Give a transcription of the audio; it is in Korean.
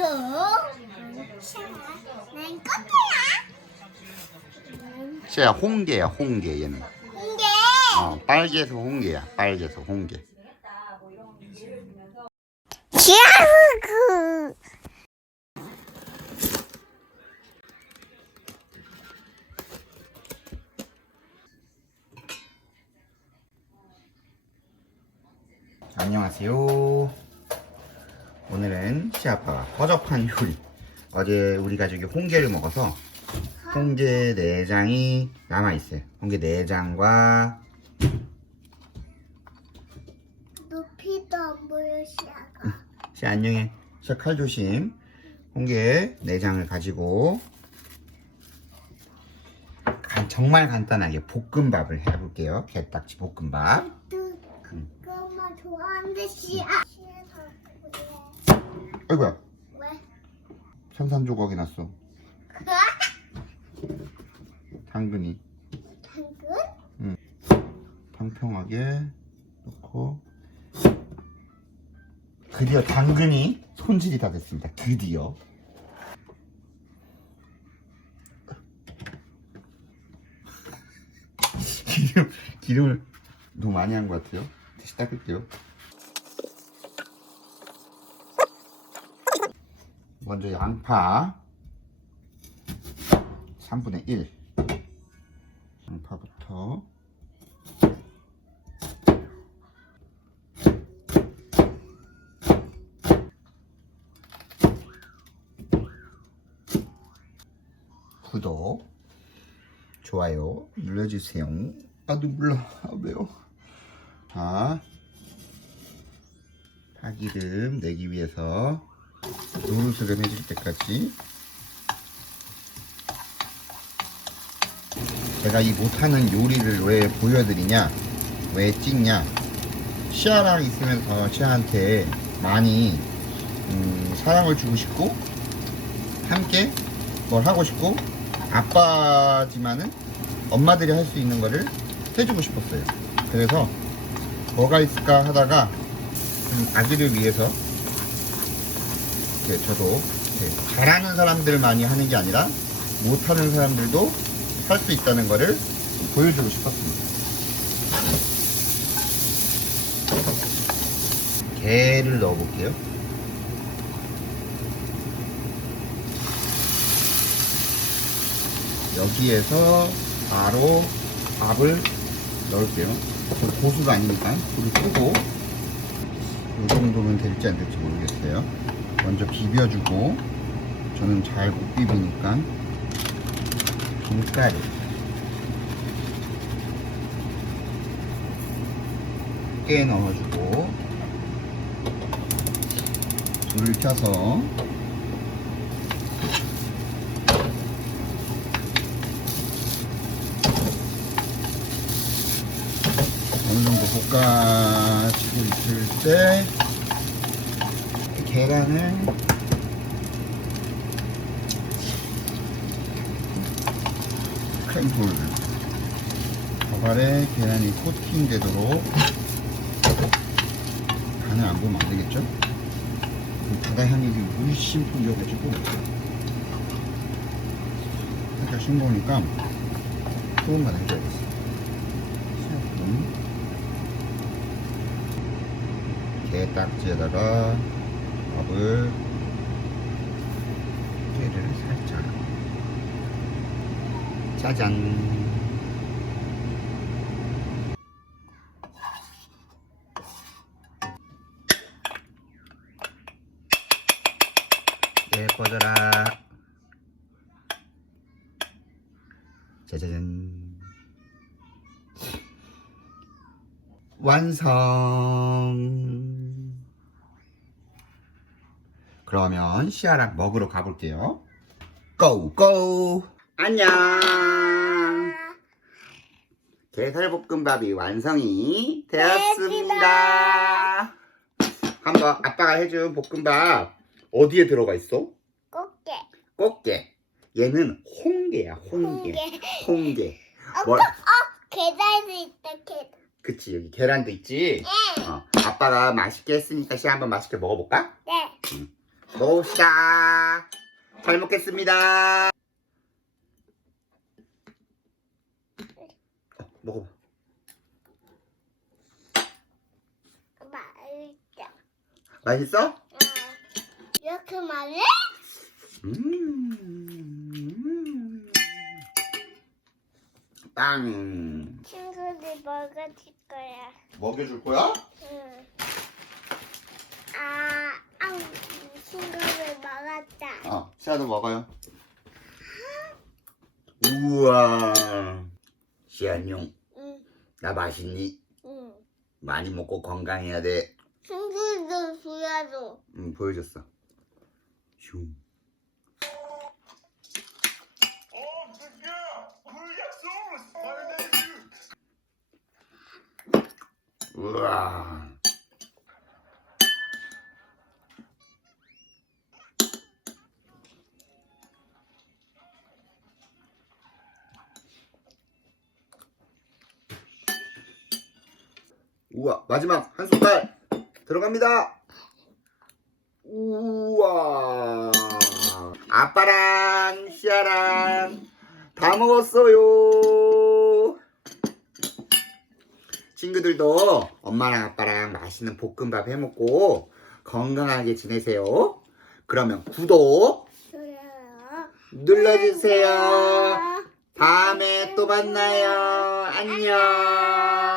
너? 난 꼬꼬야. 시아야 홍게야 홍게 얘는 홍게. 어 빨개서 홍게야 빨개서 홍게 지아그. 안녕하세요 오늘은 시아빠가 허접한 요리. 어제 우리 가족이 홍게를 먹어서 홍게 내장이 남아있어요. 홍게 내장과 높이도 안 보여 시아가. 시아 안녕해. 시아 칼 조심. 홍게 내장을 가지고 간- 정말 간단하게 볶음밥을 해볼게요. 게딱지 볶음밥. 그거만 좋아하는데 시아. 아이고야 왜? 산산 조각이 났어 당근이 당근? 평평하게 넣고 드디어 당근이 손질이 다 됐습니다. 드디어 기름 기름을 너무 많이 한 것 같아요. 다시 닦을게요. 먼저 양파. 3분의 1 양파부터. 구독, 좋아요 눌러주세요. 아 눈물나 아, 매워. 자, 파기름 내기 위해서 노릇을 해줄 때까지 제가 이 못하는 요리를 왜 보여드리냐, 왜 찍냐. 시아랑 있으면서 시아한테 많이 음, 사랑을 주고 싶고 함께 뭘 하고 싶고 아빠지만은 엄마들이 할 수 있는 거를 해주고 싶었어요. 그래서 뭐가 있을까 하다가 음, 아기를 위해서 이렇게 저도 이렇게 잘하는 사람들만이 하는 게 아니라 못하는 사람들도 할 수 있다는 거를 보여주고 싶었습니다. 게를 넣어볼게요. 여기에서 바로 밥을 넣을게요. 저 고수가 아니니까 불을 끄고 이 정도면 될지 안 될지 모르겠어요. 먼저 비벼주고 저는 잘 못 비비니까 김가루. 깨 넣어주고 불을 켜서 어느 정도 볶아지고 있을 때 계란을 크림볼 밥알에 계란이 코팅되도록 간을 안 보면 안 되겠죠? 그 바다 향이 물씬 풍겨가지고 살짝 싱거우니까 소금만 해줘야겠어. 소금. 게딱지에다가 밥을 깨를 살짝. 짜잔. 예뻐져라. 짜자잔. 완성 그러면 시아랑 먹으러 가볼게요 고 고 안녕 게살볶음밥이 완성이 되었습니다 한번 아빠가 해준 볶음밥 어디에 들어가 있어? 꽃게. 꽃게 얘는 홍게야 홍게 홍게. 홍게 어, 뭘? 어, 계란도 있다, 계란. 그치 여기 계란도 있지 네. 어, 아빠가 맛있게 했으니까 시 한번 맛있게 먹어볼까? 네. 먹읍시다. 잘 먹겠습니다. 어, 먹어봐. 맛있다. 맛있어? 어. 이렇게 말해? 음. 빵. 친구들 먹어줄 거야. 먹여줄 거야? 응. 아, 아, 친구들 먹었다. 어, 시아도 먹어요. 우와. 시안용, 응, 나 맛있니? 응. 많이 먹고 건강해야 돼. 친구들 보여줘. 응, 보여줬어. 슝. Oh, good girl. Mulher Meine Süd. 우와. 우와, 마지막 한 숟갈 들어갑니다. 우와. 아빠랑 시아랑 다 먹었어요. 친구들도 엄마랑 아빠랑 맛있는 볶음밥 해먹고 건강하게 지내세요. 그러면 구독. 눌러주세요. 다음에 또 만나요. 안녕.